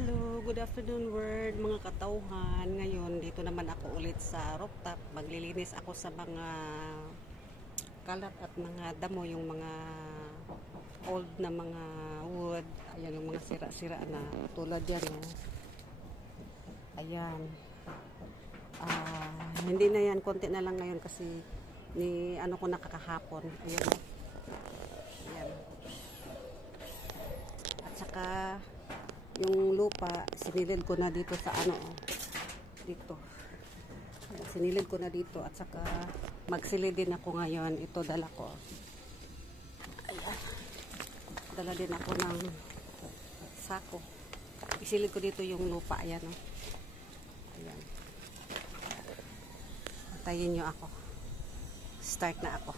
Hello, good afternoon world mga katauhan. Ngayon, dito naman ako ulit sa rooftop. Maglilinis ako sa mga kalat at mga damo, yung mga old na mga wood. Ayan, yung mga sira-sira na tulad yan. Ayan. Hindi na yan, konti na lang ngayon kasi ni ano ko nakakahapon. Ayan. Ayan. At saka yung lupa, sinilid ko na dito sa ano, dito. Sinilid ko na dito at saka magsilid din ako ngayon. Ito dala ko. Ayan. Dala din ako ng sako. Isilid ko dito yung lupa. Ayan, oh. Ayan. Antayin nyo ako. Start na ako.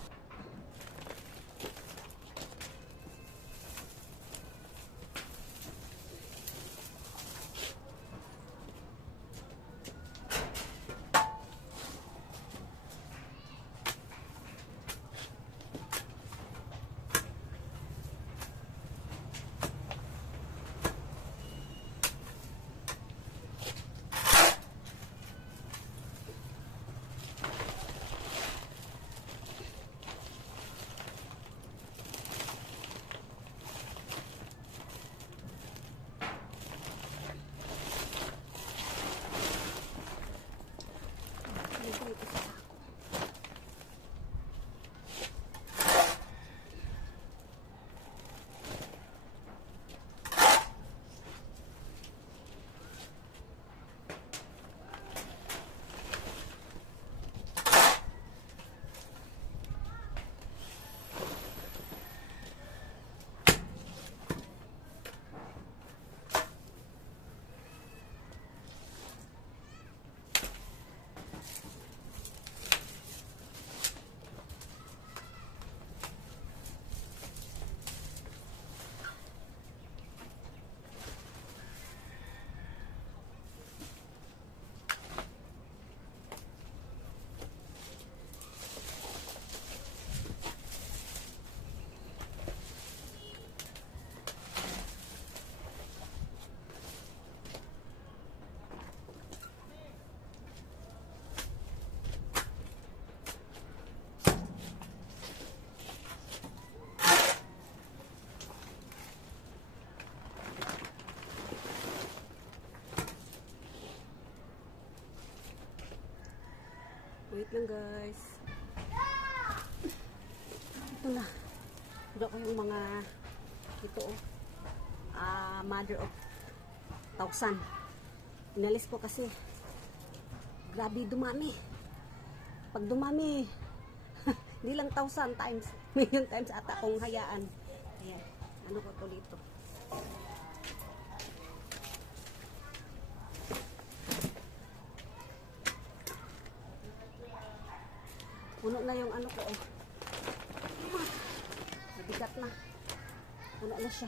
Wait lang guys. Ito na. Ito ko yung mga ito mother of 1,000. Inalis ko kasi grabe dumami. Pag dumami hindi lang 1,000 times, million times ata kung hayaan. Ayan. Ano ko to dito? Puno na yung ano ko, oh. Mabigat na. Puno na siya.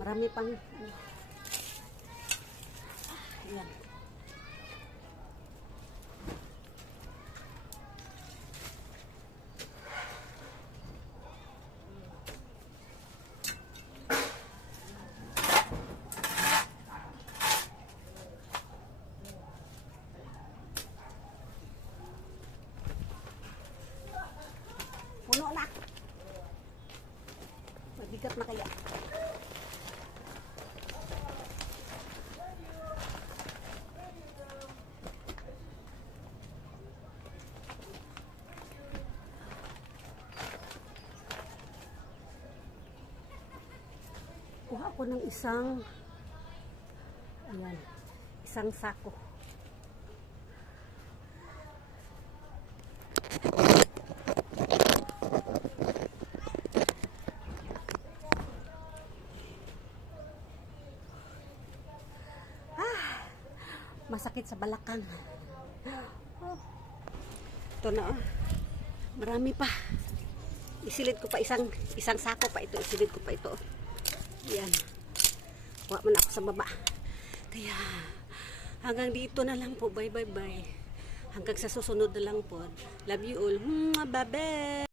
Marami pang ayan. Puno na. Mabigat na kaya. Kuha ko ng isang sako. Masakit sa balakang. Ito na, oh. Marami pa. Isilid ko pa isang sako pa ito. Isilid ko pa ito. Yan. Kuha mo na ako sa baba. Kaya hanggang dito na lang po. Bye bye bye. Hanggang sa susunod na lang po. Love you all. Bye bye.